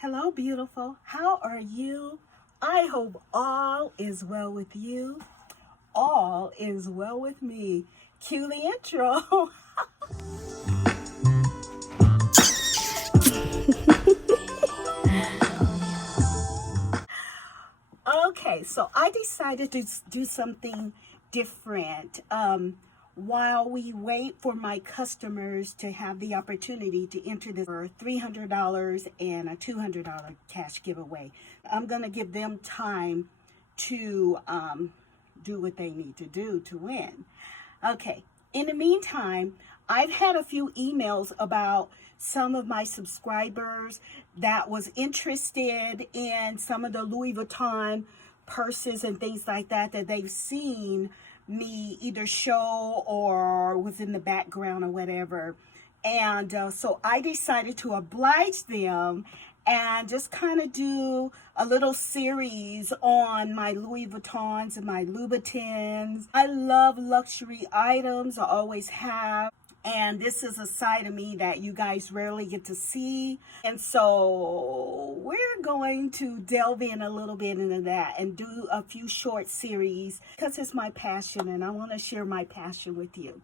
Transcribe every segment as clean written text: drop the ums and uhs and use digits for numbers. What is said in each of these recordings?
Hello, beautiful. How are you? I hope all is well with you. All is well with me. Cue the intro. Okay, so I decided to do something different. While we wait for my customers to have the opportunity to enter this for $300 and a $200 cash giveaway, I'm going to give them time to do what they need to do to win. Okay, in the meantime, I've had a few emails about some of my subscribers that was interested in some of the Louis Vuitton purses and things like that they've seen me either show or was in the background or whatever. And so I decided to oblige them and just kind of do a little series on my Louis Vuittons and my Louboutins. I love luxury items, I always have. And this is a side of me that you guys rarely get to see. And so we're going to delve in a little bit into that and do a few short series because it's my passion and I want to share my passion with you.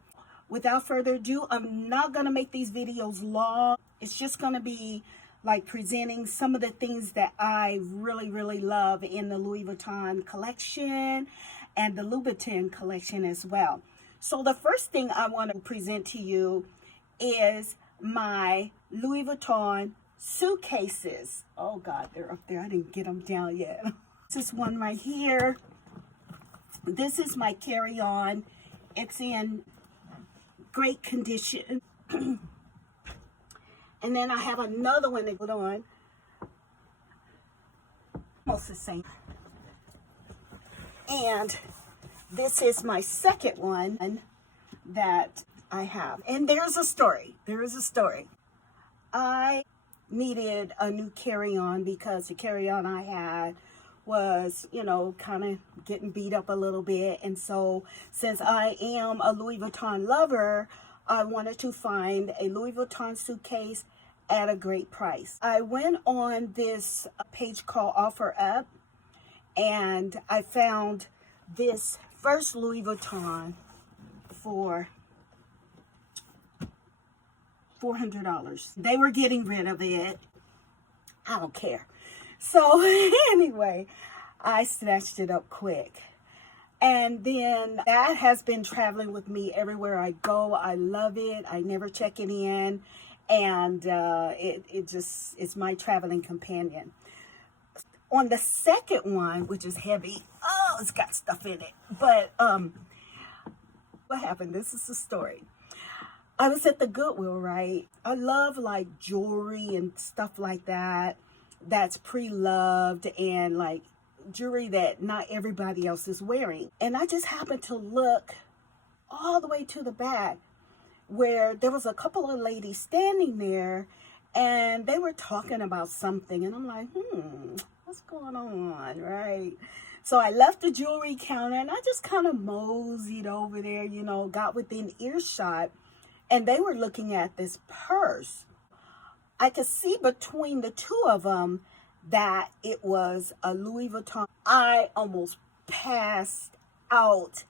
Without further ado, I'm not going to make these videos long. It's just going to be like presenting some of the things that I really love in the Louis Vuitton collection and the Louboutin collection as well. So the first thing I want to present to you is my Louis Vuitton suitcases. Oh God, they're up there. I didn't get them down yet. This is one right here. This is my carry-on. It's in great condition. And then I have another one to put on. Almost the same. And this is my second one that I have. And there's a story. There is a story. I needed a new carry-on because the carry-on I had was, kind of getting beat up a little bit. And so since I am a Louis Vuitton lover, I wanted to find a Louis Vuitton suitcase at a great price. I went on this page called OfferUp and I found this first Louis Vuitton for $400. They were getting rid of it. I don't care. So anyway, I snatched it up quick. And then that has been traveling with me everywhere I go. I love it. I never check it in. And it's my traveling companion. On the second one, which is heavy, it's got stuff in it. But what happened? This is the story. I was at the Goodwill, right? I love like jewelry and stuff like that. That's pre-loved and like jewelry that not everybody else is wearing. And I just happened to look all the way to the back where there was a couple of ladies standing there and they were talking about something. And I'm like, what's going on, right? So I left the jewelry counter and I just kind of moseyed over there, got within earshot, and they were looking at this purse. I could see between the two of them that it was a Louis Vuitton. I almost passed out.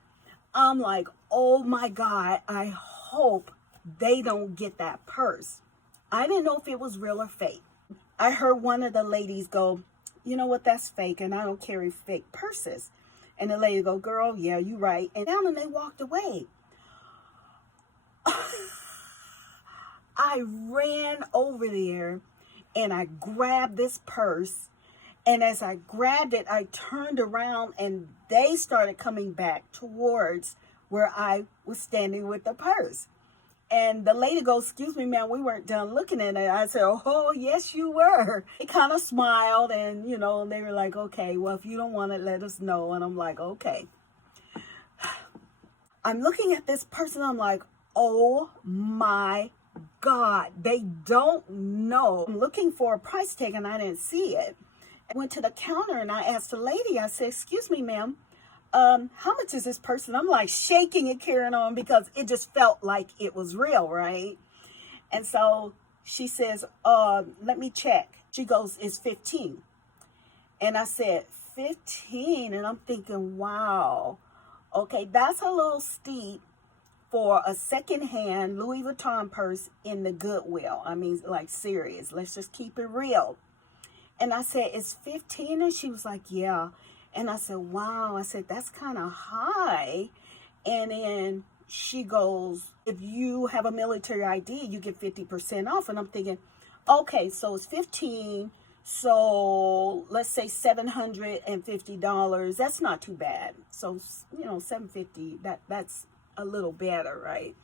I'm like, oh my God, I hope they don't get that purse. I didn't know if it was real or fake. I heard one of the ladies go, you know what, that's fake, and I don't carry fake purses. And the lady go, girl, yeah, you right. And down and they walked away. I ran over there and I grabbed this purse. And as I grabbed it, I turned around and they started coming back towards where I was standing with the purse. And the lady goes, excuse me, ma'am, we weren't done looking at it. I said, oh, yes, you were. They kind of smiled and, they were like, okay, well, if you don't want it, let us know. And I'm like, okay. I'm looking at this person. I'm like, oh, my God, they don't know. I'm looking for a price tag and I didn't see it. I went to the counter and I asked the lady, I said, excuse me, ma'am, how much is this person? I'm like shaking and carrying on because it just felt like it was real, right? And so she says, let me check. She goes, it's 15. And I said, 15? And I'm thinking, wow, okay, that's a little steep for a secondhand Louis Vuitton purse in the Goodwill. I mean, like, serious. Let's just keep it real. And I said, it's 15? And she was like, yeah. And I said, wow. I said, that's kind of high. And then she goes, if you have a military ID, you get 50% off. And I'm thinking, okay, so it's 15. So let's say $750. That's not too bad. So, you know, $750, that's a little better, right?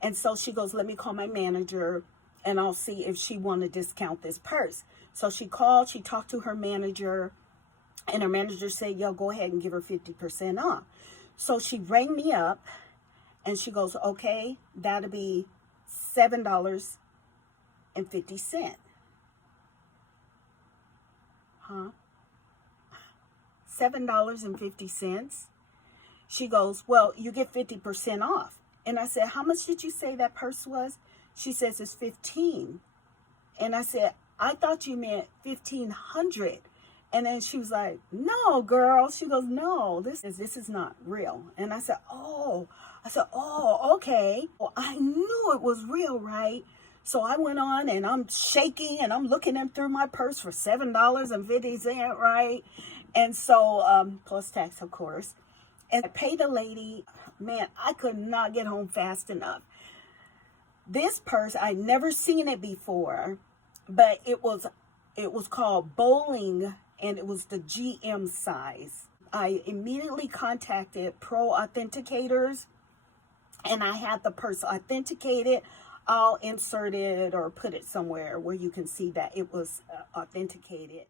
And so she goes, let me call my manager and I'll see if she want to discount this purse. So she called, she talked to her manager, and her manager said, yo, go ahead and give her 50% off. So she rang me up and she goes, okay, that'll be $7.50. Huh? $7.50. She goes, well, you get 50% off. And I said, how much did you say that purse was? She says it's 15. And I said, I thought you meant 1,500. And then she was like, no, girl. She goes, no, this is not real. And I said, oh, okay. Well, I knew it was real, right? So I went on and I'm shaking and I'm looking through my purse for $7.50, right? And so, plus tax, of course. And I paid the lady. Man, I could not get home fast enough. This purse, I'd never seen it before, but it was called bowling, and it was the GM size. I immediately contacted Pro Authenticators, and I had the purse authenticated. I'll insert it or put it somewhere where you can see that it was authenticated.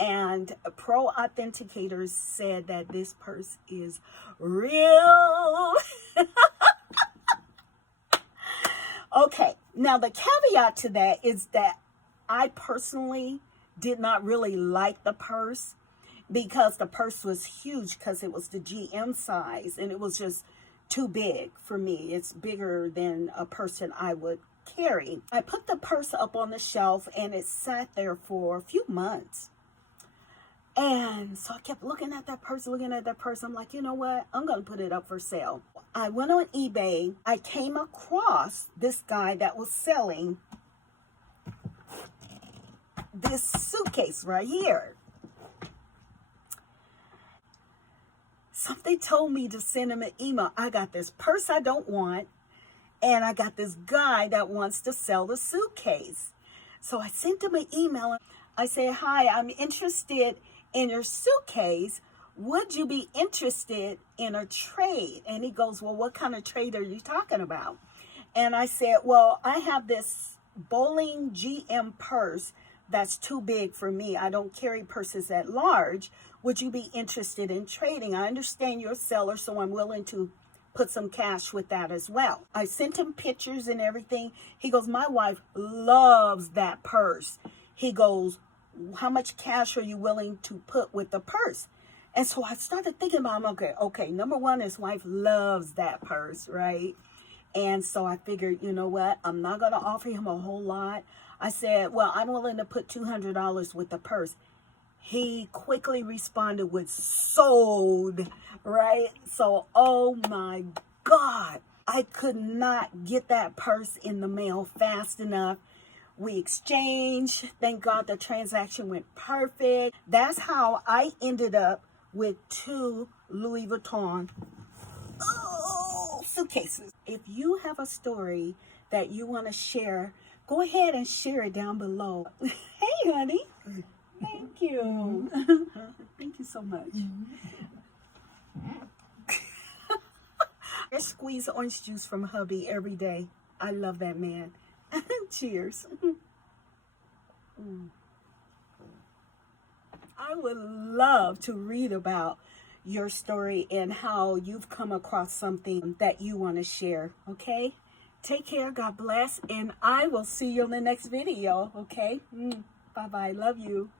And Pro Authenticators said that this purse is real. Okay, now the caveat to that is that I personally did not really like the purse because the purse was huge because it was the GM size and it was just too big for me. It's bigger than a person I would carry. I put the purse up on the shelf and it sat there for a few months. And so I kept looking at that purse. I'm like, you know what? I'm going to put it up for sale. I went on eBay. I came across this guy that was selling this suitcase right here. Something told me to send him an email. I got this purse I don't want, and I got this guy that wants to sell the suitcase. So I sent him an email. I said, hi, I'm interested in your suitcase. Would you be interested in a trade? And he goes, well, what kind of trade are you talking about? And I said, well, I have this bowling GM purse that's too big for me. I don't carry purses that large. Would you be interested in trading? I understand you're a seller, so I'm willing to put some cash with that as well. I sent him pictures and everything. He goes, my wife loves that purse. He goes, how much cash are you willing to put with the purse? And so I started thinking about him. Okay, number one, his wife loves that purse, right? And so I figured, you know what? I'm not going to offer him a whole lot. I said, well, I'm willing to put $200 with the purse. He quickly responded with sold, right? So, oh my God, I could not get that purse in the mail fast enough. We exchanged. Thank God the transaction went perfect. That's how I ended up with 2 Louis Vuitton suitcases. If you have a story that you want to share, go ahead and share it down below. Hey, honey. Thank you. Thank you so much. I squeeze orange juice from hubby every day. I love that man. Cheers. I would love to read about your story and how you've come across something that you want to share, okay? Take care, God bless, and I will see you in the next video, okay? Bye-bye, love you.